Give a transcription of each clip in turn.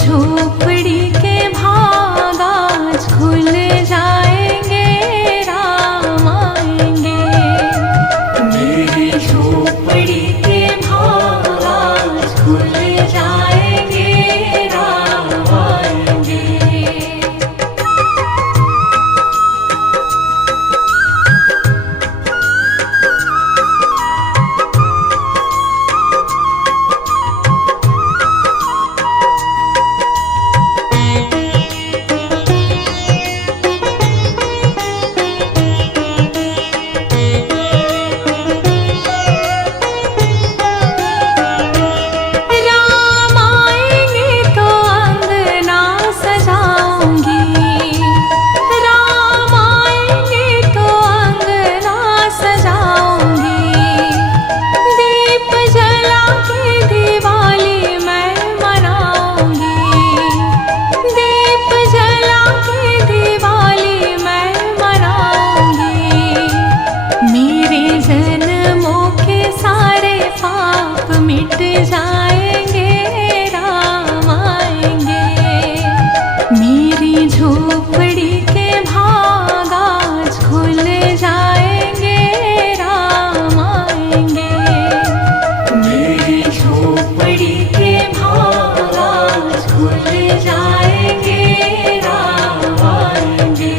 झोपड़ी के भाग आज खुल जाएंगे, राम आएंगे। मेरी झोपड़ी के भाग आज खुल जाएंगे, राम आएंगे। राम आएंगे तो अंगना सजाऊंगी, राम आएंगे तो अंगना सजाऊंगी। दीप जला के दिवाली मैं मनाऊंगी, दीप जला के दिवाली मैं मनाऊंगी। मेरे जन्मों के सारे पाप मिट जाएंगे, राम आएंगे। मेरी झोपड़ी के भाग आज खुल जाएंगे, राम आएंगे। मेरी झोपड़ी के भाग आज खुल जाएंगे, राम आएंगे।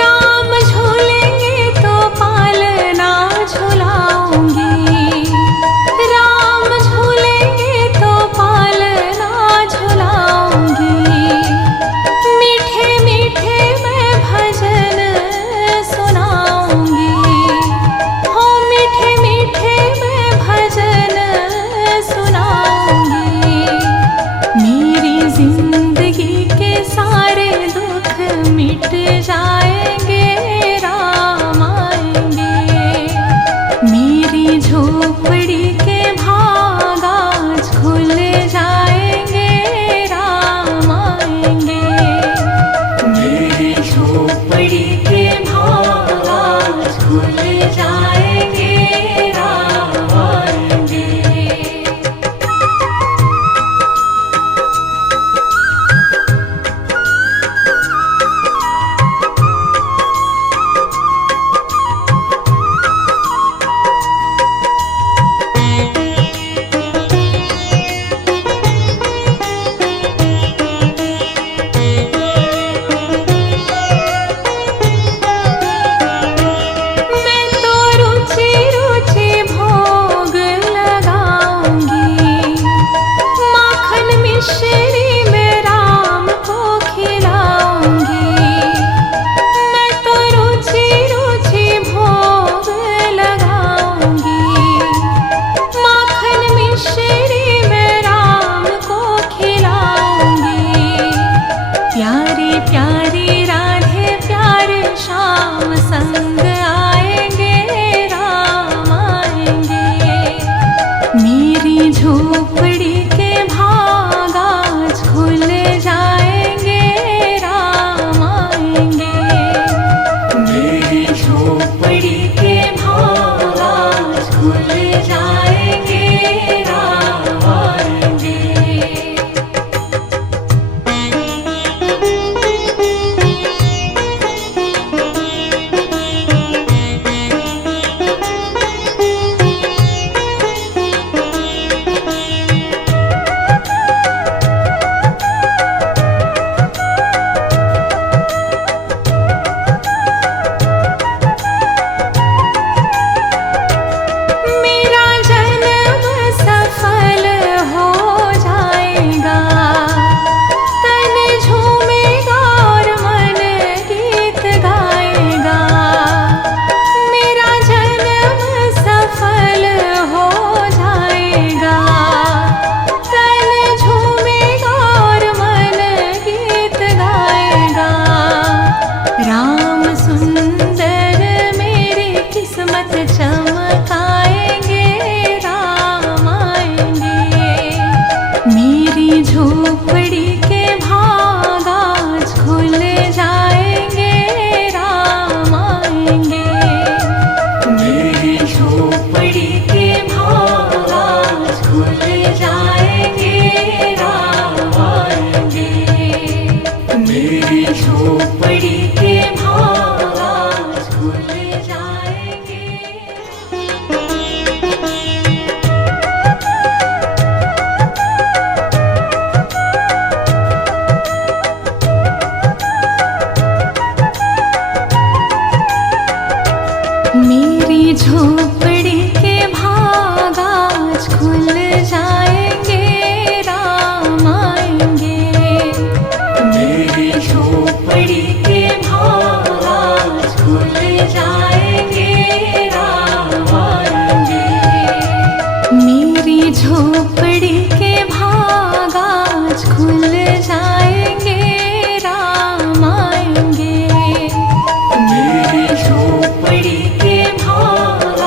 राम राम सुंदर मेरी किस्मत चमकाएंगे, राम आएंगे। मेरी झोपड़ी के भाग आज खुल जाएंगे, राम आएंगे। मेरी झोपड़ी के भाग आज खुल जाएंगे, राम आएंगे। मेरी झोपड़ी के भाग आज खुल जाएंगे। मेरी झोपड़ी के भाग आज खुल जाएंगे, राम आएंगे। मेरी झोपड़ी के भाग आज खुल जाएंगे, राम आएंगे। मेरी झोपड़ी के भाग आज खुल जाएंगे, राम आएंगे। मेरी झोपड़ी के भाग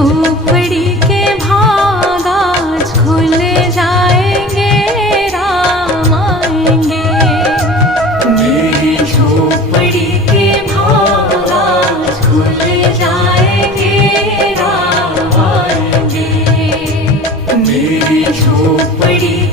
झोपड़ी के भाग आज खुल जाएंगे, राम आएंगे। मेरी झोपड़ी के भाग आज खुल जाएंगे, राम आएंगे। मेरी झोपड़ी